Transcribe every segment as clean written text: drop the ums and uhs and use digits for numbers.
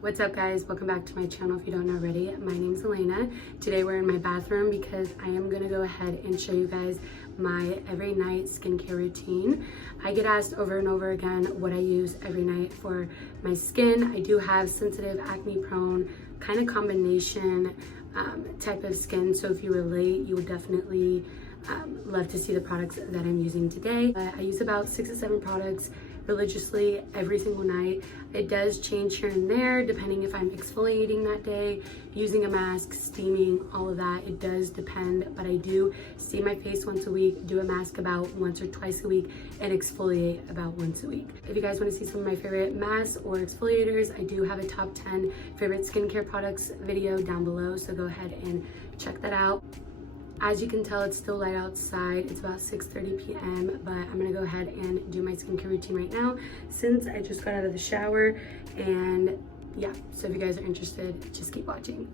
What's up guys, welcome back to my channel if you don't know already. My name's Elena. Today we're in my bathroom because I am gonna go ahead and show you guys my every night skincare routine. I get asked over and over again what I use every night for my skin. I do have sensitive, acne prone, kind of combination type of skin, so if you relate, you would definitely love to see the products that I'm using today. I use about 6 to 7 products religiously every single night. It does change here and there depending if I'm exfoliating that day, using a mask, steaming, all of that. It does depend, but I do steam my face once a week, do a mask about once or twice a week, and exfoliate about once a week. If you guys want to see some of my favorite masks or exfoliators, I do have a top 10 favorite skincare products video down below, so go ahead and check that out. As you can tell, it's still light outside. It's about 6:30 p.m., but I'm gonna go ahead and do my skincare routine right now since I just got out of the shower. And yeah, so if you guys are interested, just keep watching.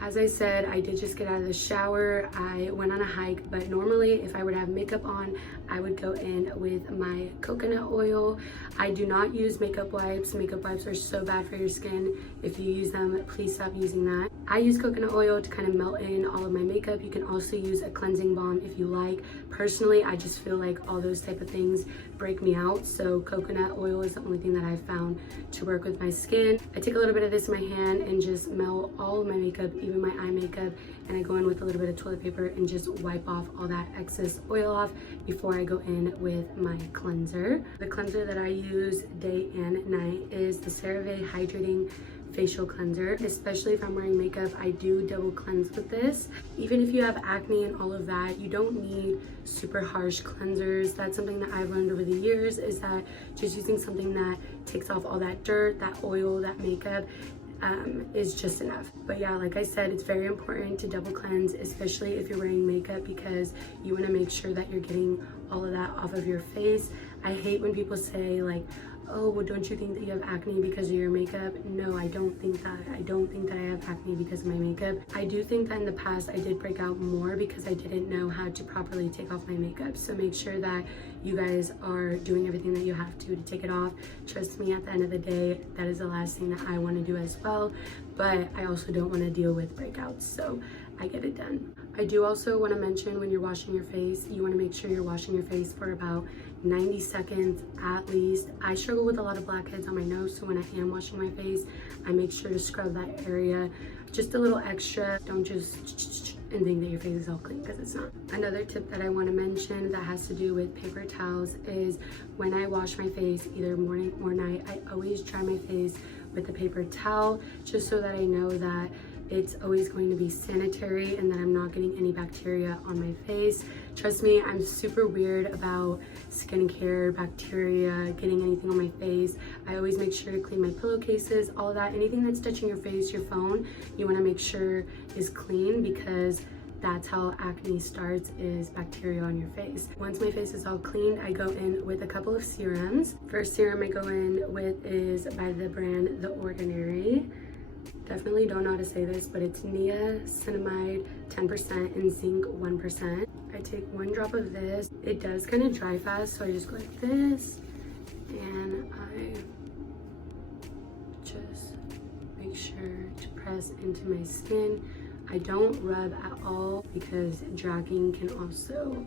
As I said, I did just get out of the shower. I went on a hike, but normally if I would have makeup on, I would go in with my coconut oil. I do not use makeup wipes. Makeup wipes are so bad for your skin. If you use them, please stop using that. I use coconut oil to kind of melt in all of my makeup. You can also use a cleansing balm if you like. Personally, I just feel like all those type of things break me out, so coconut oil is the only thing that I've found to work with my skin. I take a little bit of this in my hand and just melt all of my makeup, even my eye makeup, and I go in with a little bit of toilet paper and just wipe off all that excess oil off before I go in with my cleanser. The cleanser that I use day and night is the CeraVe Hydrating Facial Cleanser. Especially if I'm wearing makeup, I do double cleanse with this. Even if you have acne and all of that, you don't need super harsh cleansers. That's something that I've learned over the years, is that just using something that takes off all that dirt, that oil, that makeup, is just enough. But yeah, like I said, it's very important to double cleanse, especially if you're wearing makeup, because you want to make sure that you're getting all of that off of your face. I hate when people say like, oh, well, don't you think that you have acne because of your makeup? No, I don't think that. I don't think that I have acne because of my makeup. I do think that in the past I did break out more because I didn't know how to properly take off my makeup. So make sure that you guys are doing everything that you have to take it off. Trust me, at the end of the day, that is the last thing that I want to do as well. But I also don't want to deal with breakouts, so I get it done. I do also want to mention, when you're washing your face, you want to make sure you're washing your face for about 90 seconds at least. I struggle with a lot of blackheads on my nose, so when I am washing my face, I make sure to scrub that area just a little extra. Don't just and think that your face is all clean, because it's not. Another tip that I want to mention that has to do with paper towels is when I wash my face, either morning or night, I always dry my face with a paper towel, just so that I know that it's always going to be sanitary and that I'm not getting any bacteria on my face. Trust me, I'm super weird about skincare, bacteria, getting anything on my face. I always make sure to clean my pillowcases, all of that. Anything that's touching your face, your phone, you want to make sure is clean, because that's how acne starts, is bacteria on your face. Once my face is all clean, I go in with a couple of serums. First serum I go in with is by the brand The Ordinary. Definitely don't know how to say this, but it's niacinamide 10% and zinc 1%. I take 1 drop of this. It does kind of dry fast, so I just go like this, and I just make sure to press into my skin. I don't rub at all, because dragging can also,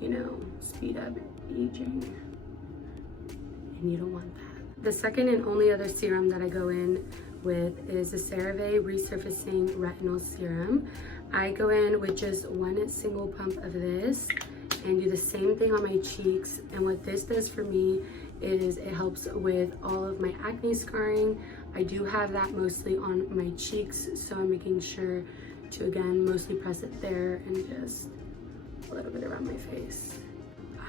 you know, speed up aging, and you don't want that. The second and only other serum that I go in with is the CeraVe Resurfacing Retinol Serum. I go in with just 1 single pump of this and do the same thing on my cheeks. And what this does for me is it helps with all of my acne scarring. I do have that mostly on my cheeks, so I'm making sure to, again, mostly press it there and just a little bit around my face.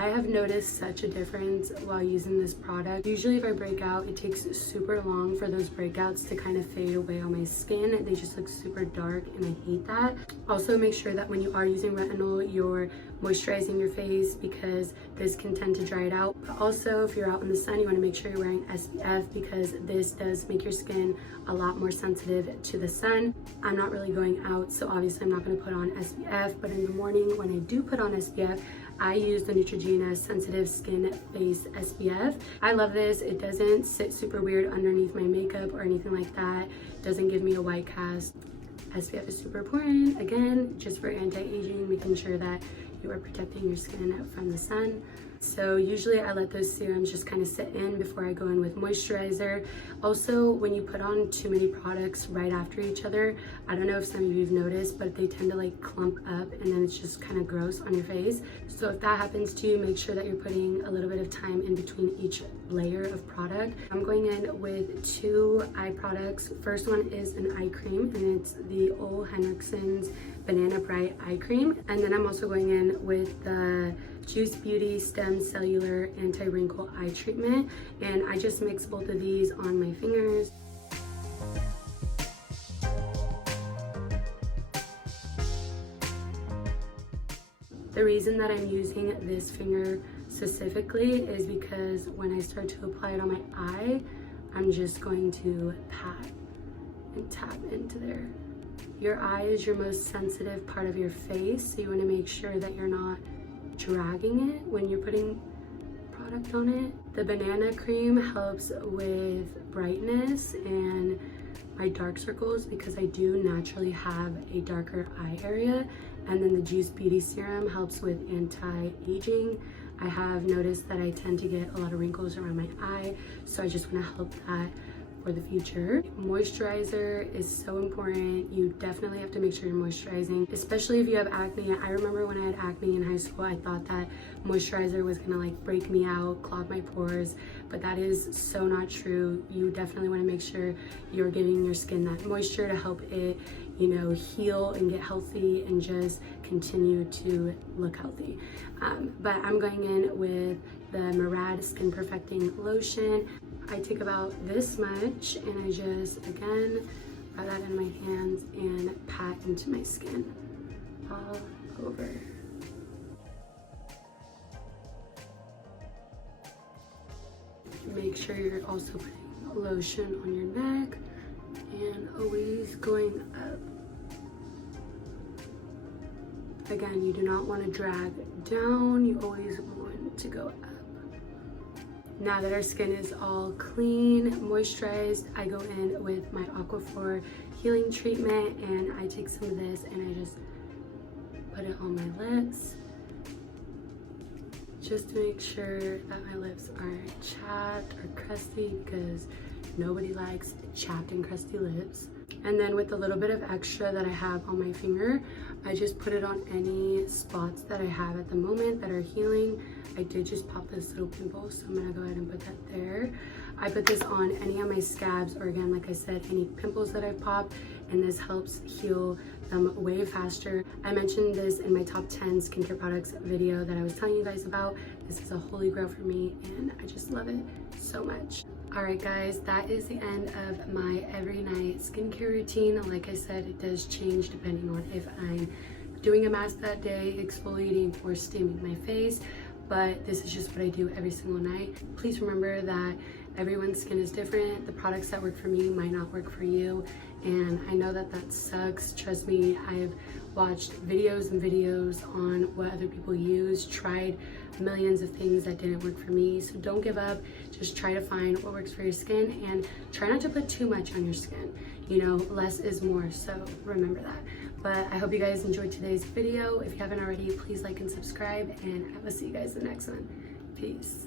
I have noticed such a difference while using this product. Usually if I break out, it takes super long for those breakouts to kind of fade away on my skin. They just look super dark, and I hate that. Also, make sure that when you are using retinol, you're moisturizing your face, because this can tend to dry it out. But also, if you're out in the sun, you want to make sure you're wearing SPF, because this does make your skin a lot more sensitive to the sun. I'm not really going out, so obviously I'm not going to put on SPF, but in the morning when I do put on SPF, I use the Neutrogena Sensitive Skin Face SPF. I love this. It doesn't sit super weird underneath my makeup or anything like that. It doesn't give me a white cast. SPF is super important, again, just for anti-aging, making sure that you are protecting your skin from the sun. So usually I let those serums just kind of sit in before I go in with moisturizer. Also, when you put on too many products right after each other, I don't know if some of you have noticed, but they tend to like clump up and then it's just kind of gross on your face. So if that happens to you, make sure that you're putting a little bit of time in between each layer of product. I'm going in with 2 eye products. First one is an eye cream, and it's the Ole Henriksen's Banana Bright Eye Cream. And then I'm also going in with the Juice Beauty Stem Cellular Anti-Wrinkle Eye Treatment, and I just mix both of these on my fingers. The reason that I'm using this finger specifically is because when I start to apply it on my eye, I'm just going to pat and tap into there. Your eye is your most sensitive part of your face, so you want to make sure that you're not dragging it when you're putting product on it. The banana cream helps with brightness and my dark circles because I do naturally have a darker eye area. And then the Juice Beauty Serum helps with anti-aging. I have noticed that I tend to get a lot of wrinkles around my eye, so I just want to help that for the future. Moisturizer is so important. You definitely have to make sure you're moisturizing, especially if you have acne. I remember when I had acne in high school, I thought that moisturizer was gonna like break me out, clog my pores, but that is so not true. You definitely want to make sure you're giving your skin that moisture to help it, you know, heal and get healthy and just continue to look healthy. But I'm going in with the Murad Skin Perfecting Lotion. I take about this much and I just, again, rub that in my hands and pat into my skin all over. Make sure you're also putting lotion on your neck and always going up. Again, you do not want to drag down, you always want to go up. Now that our skin is all clean, moisturized, I go in with my Aquaphor healing treatment and I take some of this and I just put it on my lips just to make sure that my lips aren't chapped or crusty, because nobody likes chapped and crusty lips. And then with a little bit of extra that I have on my finger, I just put it on any spots that I have at the moment that are healing. I did just pop this little pimple, so I'm gonna go ahead and put that there. I put this on any of my scabs, or again, like I said, any pimples that I've popped, and this helps heal them way faster. I mentioned this in my top 10 skincare products video that I was telling you guys about. This is a holy grail for me and I just love it so much. Alright guys, that is the end of my every night skincare routine. Like I said, it does change depending on if I'm doing a mask that day, exfoliating, or steaming my face, but this is just what I do every single night. Please remember that everyone's skin is different. The products that work for me might not work for you, and I know that that sucks. Trust me, I've watched videos and videos on what other people use, tried millions of things that didn't work for me. So don't give up, just try to find what works for your skin and try not to put too much on your skin. You know, less is more, so remember that. But I hope you guys enjoyed today's video. If you haven't already, please like and subscribe, and I will see you guys in the next one. Peace.